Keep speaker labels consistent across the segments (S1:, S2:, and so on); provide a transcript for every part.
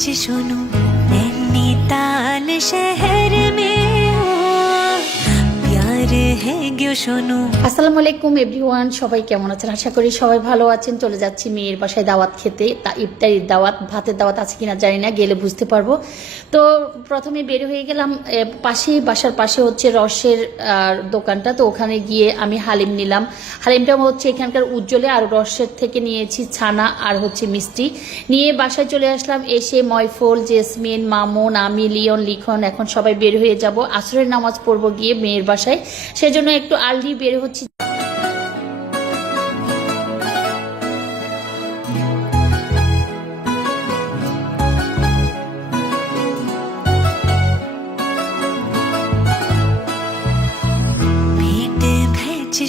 S1: भेज सुनो। नैनीताल शहर में हो प्यार
S2: আসসালামু আলাইকুম এভরিওয়ান সবাই কেমন আছেন? আশা করি সবাই ভালো আছেন। চলে যাচ্ছি মেয়ের বাসায় দাওয়াত খেতে। তা ইফতারির দাওয়াত ভাতের দাওয়াত আছে কিনা জানি না গেলে বুঝতে পারব। তো প্রথমে বের হয়ে গেলাম এ, পাশেই বাসার পাশে হচ্ছে রসের দোকানটা। তো ওখানে গিয়ে আমি হালিম নিলাম। হালিমটা হচ্ছে এখানকার উজ্জ্বলে আর রসের থেকে নিয়েছি ছানা আর হচ্ছে মিষ্টি। নিয়ে বাসায় চলে আসলাম এসে ময়ফল জেসমিন মামুন আমি লিওন লিখন এখন সবাই বের হয়ে যাব। আসরের নামাজ পড়ব গিয়ে মেয়ের বাসায়। জন্য একটু আর্লি বের হচ্ছি।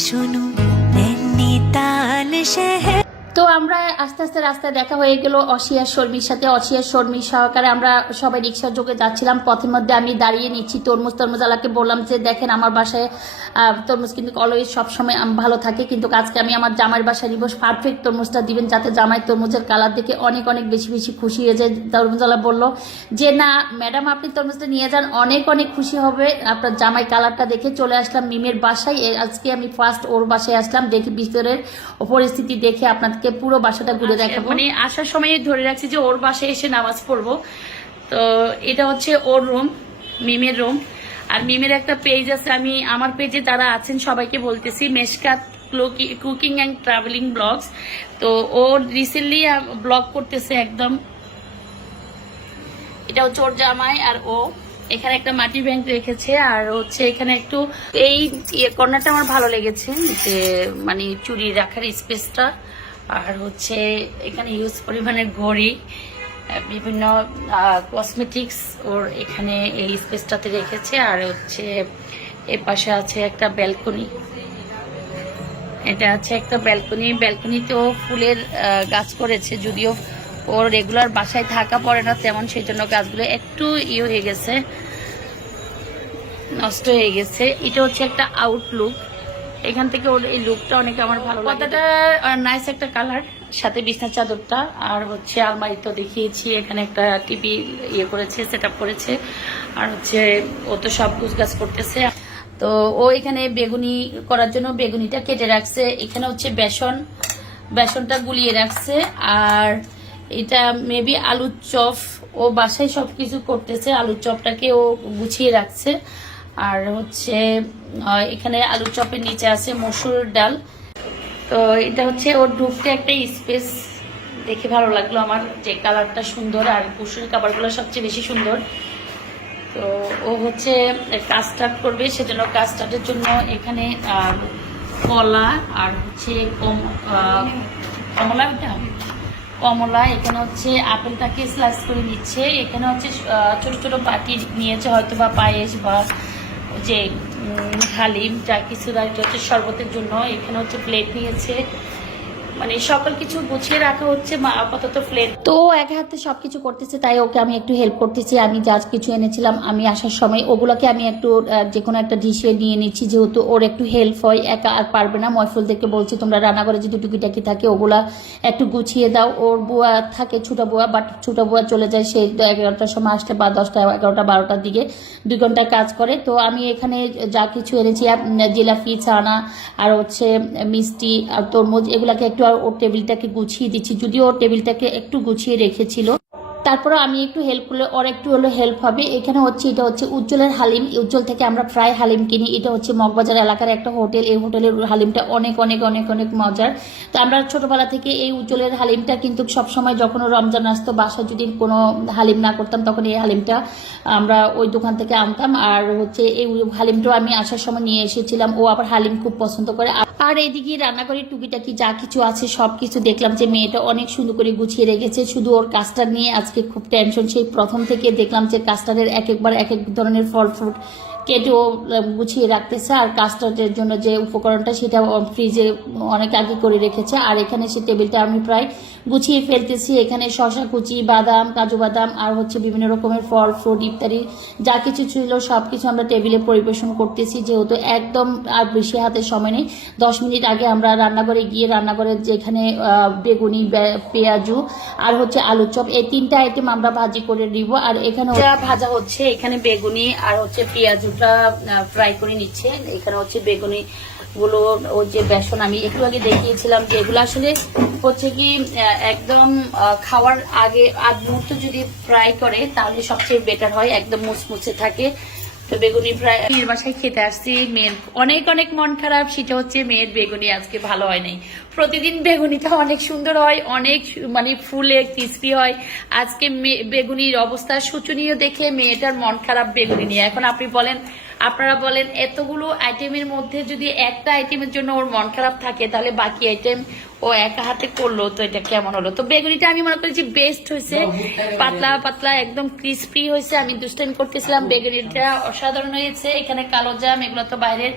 S1: শোনো তাল শহর
S2: তো আমরা আস্তে আস্তে রাস্তায় দেখা হয়ে গেল অসিয়ার শর্মির সাথে। অসিয়ার শর্মির সহকারে আমরা সবাই রিক্সার যোগে যাচ্ছিলাম। পথের মধ্যে আমি দাঁড়িয়ে নিচ্ছি তরমুজ। তরমুজ আলাকে বললাম যে, দেখেন আমার বাসায় তরমুজ কিন্তু অলওয়েজ সবসময় ভালো থাকে। কিন্তু আজকে আমি আমার জামাইয়ের বাসায় নিব। পারফেক্ট তরমুজটা দিবেন যাতে জামাই তরমুজের কালার দেখে অনেক অনেক বেশি বেশি খুশি হয়ে যায়। তরমুজওয়ালা বলল, যে না ম্যাডাম আপনি তরমুজটা নিয়ে যান, অনেক অনেক খুশি হবে। আপনার জামাই কালারটা দেখে চলে আসলাম মিমের বাসায়। আজকে আমি ফার্স্ট ওর বাসায় আসলাম। দেখি ভিতরের পরিস্থিতি দেখে আপনাদেরকে পুরো বাসাটা ঘুরে দেখাবো। মানে আসার সময় ধরে রাখছি যে ওর বাসায় এসে নামাজ পড়ব। তো এটা হচ্ছে ওর রুম মিমের রুম আর মিমের একটা পেজ আছে আমি আমার পেজে যারা আছেন সবাইকে বলতেছি Meshkat cooking and travelling blogs তো ও রিসেন্টলি ব্লগ করতেছে একদম। এটা হচ্ছে ওর জামাই আর ও এখানে একটা মাটির ব্যাংক রেখেছে আর হচ্ছে এখানে একটু এই ইয়ে কর্নারটা আমার ভালো লেগেছে যে মানে চুরি রাখার স্পেসটা আর হচ্ছে এখানে ইউজ পরিমাণের ঘড়ি বিভিন্ন কসমেটিক্স ওর এখানে এই স্পেসটাতে রেখেছে। আর হচ্ছে এর পাশে আছে একটা ব্যালকনি এটা আছে একটা ব্যালকনি ব্যালকনিতেও ফুলের গাছ করেছে। যদিও ওর রেগুলার বাসায় থাকা পড়ে না তেমন, সেই জন্য গাছগুলো একটু ইয়ে হয়ে গেছে, নষ্ট হয়ে গেছে। এটা হচ্ছে একটা আউটলুক এখান থেকে ওর এই লুকটা অনেক আমার ভালো লাগে। নাইস একটা কালার সাথে বিছনার চাদরটা, আর হচ্ছে আলমারি তো দেখিয়েছি, এখানে একটা টিভি ইয়ে করেছে সেট করেছে। আর হচ্ছে ও তো সব গাছ করতেছে। তো ও এখানে বেগুনি করার জন্য বেগুনিটা কেটে রাখছে। এখানে হচ্ছে বেসন, বেসনটা গুলিয়ে রাখছে। আর এটা মেবি আলুর চপ। ও বাসায় সব কিছু করতেছে, আলুর চপটাকে ও গুছিয়ে রাখছে। আর হচ্ছে এখানে আলুর চপের নিচে আছে মসুর ডাল। তো এটা হচ্ছে, ওর ঢুকতে একটা স্পেস দেখে ভালো লাগল আমার যে কালারটা সুন্দর আর কুসুর কাপড়গুলো সবচেয়ে বেশি সুন্দর। তো ও হচ্ছে কাজ স্টার্ট করবে সেজন্য কাজ স্টার্টের জন্য এখানে আর কলা আর হচ্ছে কমলা এটা কমলা, এখানে হচ্ছে আপেলটাকে স্লাইস করে নিচ্ছে। এখানে হচ্ছে ছোট ছোট বাটি নিয়েছে হয়তো বা পায়েস বা যে হালিম যা কিছু যাচ্ছে শরবতের জন্য এখানে হচ্ছে প্লেট নিয়েছে। মানে সকল কিছু গুছিয়ে রাখা হচ্ছে আপাতত প্লেট তো এক হাতে সবকিছু করতেছে, তাই ওকে আমি একটু হেল্প করতেছি। আমি যা কিছু এনেছিলাম, আমি আসার সময় ওগুলোকে আমি একটু যে কোনো একটা ডিশে নিয়ে নিচ্ছি, যেহেতু ওর একটু হেল্প হয়, একা আর পারবে না। ময়ফুলদেরকে বলছি, তোমরা রান্নাঘরে যে টুকিটাকি থাকে, ওগুলা একটু গুছিয়ে দাও। ওর বুয়া থাকে ছোট বুয়া বাট ছোট বুয়া চলে যায় সেই এগারোটার সময় আসলে বা দশটা, এগারোটা, বারোটার দিকে। দুই ঘণ্টা কাজ করে। তো আমি এখানে যা কিছু এনেছি জিলাপি, ছানা, আর হচ্ছে মিষ্টি, আর তরমুজ, এগুলাকে একটু ওর টেবিলটাকে গুছিয়ে দিচ্ছি। যদিও ওর টেবিলটাকে একটু গুছিয়ে রেখেছিল তারপরে আমি একটু হেল্প করলে, ওর একটু হলো হেল্প হবে। এখানে হচ্ছে, এটা হচ্ছে উজ্জ্বলের হালিম। উজ্জ্বল থেকে আমরা প্রায় হালিম কিনি। এটা হচ্ছে মগবাজার এলাকার একটা হোটেল। এই হোটেলের হালিমটা অনেক অনেক অনেক অনেক মজার। তো আমরা ছোটবেলা থেকে এই উজ্জ্বলের হালিমটা কিন্তু সবসময় যখন রমজান আসতো, বাসায় যদি কোনো হালিম না করতাম, তখন এই হালিমটা আমরা ওই দোকান থেকে আনতাম। আর হচ্ছে এই হালিমটাও আমি আসার সময় নিয়ে এসেছিলাম। ও আবার হালিম খুব পছন্দ করে। আর এইদিকে রান্নাঘরের টুকিটাকি যা কিছু আছে সব কিছু দেখলাম যে মেয়েটা অনেক সুন্দর করে গুছিয়ে রেখেছে। শুধু ওর কাজটা নিয়ে আজকে খুব টেনশন সেই প্রথম থেকে দেখলাম যে কাস্টার্ডের এক একবার এক এক ধরনের ফল ফ্রুট কেটেও গুছিয়ে রাখতেছে আর কাস্টার্ডের জন্য যে উপকরণটা সেটা ফ্রিজে অনেক আগে করে রেখেছে। আর এখানে সে টেবিলটা আমি প্রায় গুছিয়ে ফেলতেছি। এখানে শশা কুচি, বাদাম, কাজু বাদাম আর হচ্ছে বিভিন্ন রকমের ফল ফ্রুট ইত্যাদি যা কিছু ছিল সব কিছু আমরা টেবিলে পরিবেশন করতেছি। যেহেতু একদম আর বেশি হাতে সময় নেই, দশ মিনিট আগে আমরা রান্নাঘরে গিয়ে রান্নাঘরে যেখানে বেগুনি পেঁয়াজু আর হচ্ছে আলুর চপ, এই তিনটা আইটেম আমরা ভাজি করে দিব আর এখানে ভাজা হচ্ছে এখানে বেগুনি আর হচ্ছে পেঁয়াজুটা ফ্রাই করে নিচ্ছে। এখানে হচ্ছে বেগুনি গুলো, ও যে বেসন, আমি একটু আগে দেখিয়েছিলাম যে এগুলো আসলে হচ্ছে কি একদম খাওয়ার আগে, আধ মুহূর্ত যদি ফ্রাই করে, তাহলে সবচেয়ে বেটার হয়, একদম মুচমুচে থাকে। তো বেগুনি ফ্রাই মেয়ের বাসায় খেতে আসছি, মেয়ের অনেক অনেক মন খারাপ, সেটা হচ্ছে মেয়ের বেগুনি আজকে ভালো হয় নাই। প্রতিদিন বেগুনিটা অনেক সুন্দর হয়, অনেক মানে ফুলে ক্রিস্পি হয়। আজকে বেগুনির অবস্থা শোচনীয় দেখে মেয়েটার মন খারাপ বেগুনি নিয়ে। এখন আপনি বলেন, আপনারা বলেন, এতগুলো আইটেমের মধ্যে যদি একটা আইটেমের জন্য ওর মন খারাপ থাকে, তাহলে বাকি আইটেম ও একা হাতে করল, তো এটা কেমন হলো? তো বেগুনিটা আমি মনে করি যে বেস্ট হয়েছে। পাতলা পাতলা, একদম ক্রিস্পি হয়েছে। আমি দুষ্টাইম করতেছিলাম, বেগুনিটা অসাধারণ হয়েছে। এখানে কালো জাম, এগুলো তো বাইরের।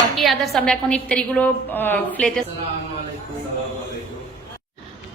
S2: বাকি আদার্স আমরা এখন ইফতারিগুলো প্লেটে latest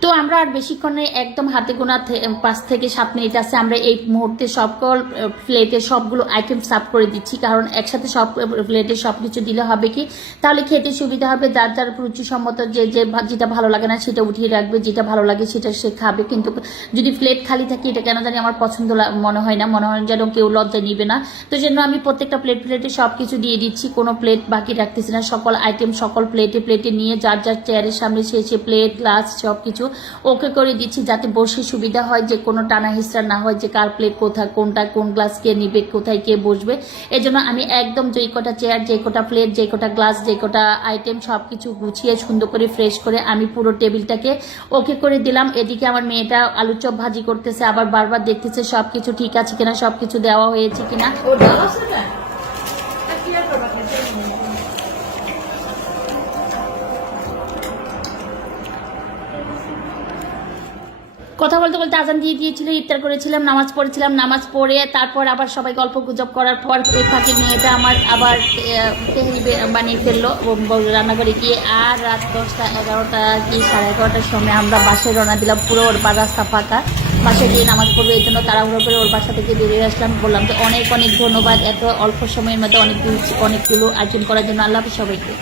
S2: তো আমরা আর বেশিক্ষণ একদম হাতে গোনা পাঁচ থেকে সাত মিনিট আছে আমরা এই মুহূর্তে সকল প্লেটে সবগুলো আইটেম সার্ভ করে দিচ্ছি। কারণ একসাথে সব প্লেটে সব কিছু দিলে হবে কি? তাহলে খেতে সুবিধা হবে। যার যার রুচিসম্মত যে যে যেটা ভালো লাগে না সেটা উঠিয়ে রাখবে। যেটা ভালো লাগে সেটা সে খাবে। কিন্তু যদি প্লেট খালি থাকে, এটা কেন জানি আমার পছন্দ মনে হয় না। মনে হয় যেন কেউ লজ্জা নিবে না। তো জন্য আমি প্রত্যেকটা প্লেট প্লেটে সবকিছু দিয়ে দিচ্ছি। কোনো প্লেট বাকি রাখতেছি না। সকল আইটেম সকল প্লেটে প্লেটে নিয়ে যার যার চেয়ারের সামনে সে সে প্লেট গ্লাস সবকিছু ওকে করে দিচ্ছি যাতে বসে সুবিধা হয়, যে কোনো টানা হিস্ট্রা না হয়, যে কার প্লেট কোথায়, কোনটা, কোন গ্লাস কে নিবে, কোথায় কে বসবে। এই জন্য আমি একদম যেই কটা চেয়ার যে কটা প্লেট যে কটা গ্লাস যে কটা আইটেম সব কিছু গুছিয়ে সুন্দর করে ফ্রেশ করে আমি পুরো টেবিলটাকে ওকে করে দিলাম। এদিকে আমার মেয়েটা আলু চপ ভাজি করতেছে, আবার বারবার দেখতেছে সবকিছু ঠিক আছে কিনা, সবকিছু দেওয়া হয়েছে কিনা? কথা বলতে বলতে আজান দিয়ে দিয়েছিল, ইফতার করেছিলাম, নামাজ পড়েছিলাম, নামাজ পড়ে তারপর আবার সবাই গল্প গুজব করার পর এই ফাঁকে মেয়েটা আমার আবার বানিয়ে ফেলল রান্নাঘরে গিয়ে আর রাত দশটা এগারোটা কি সাড়ে এগারোটার সময় আমরা বাসে রওনা দিলাম পুরো ওর রাস্তা ফাঁকা বাসে গিয়ে নামাজ পড়বে, এই জন্য তাড়াহুড়ো করে ওর বাসা থেকে বেরিয়ে আসলাম। বললাম যে অনেক অনেক ধন্যবাদ, এত অল্প সময়ের মধ্যে অনেক অনেকগুলো আয়োজন করার জন্য আল্লাহ সবাইকে।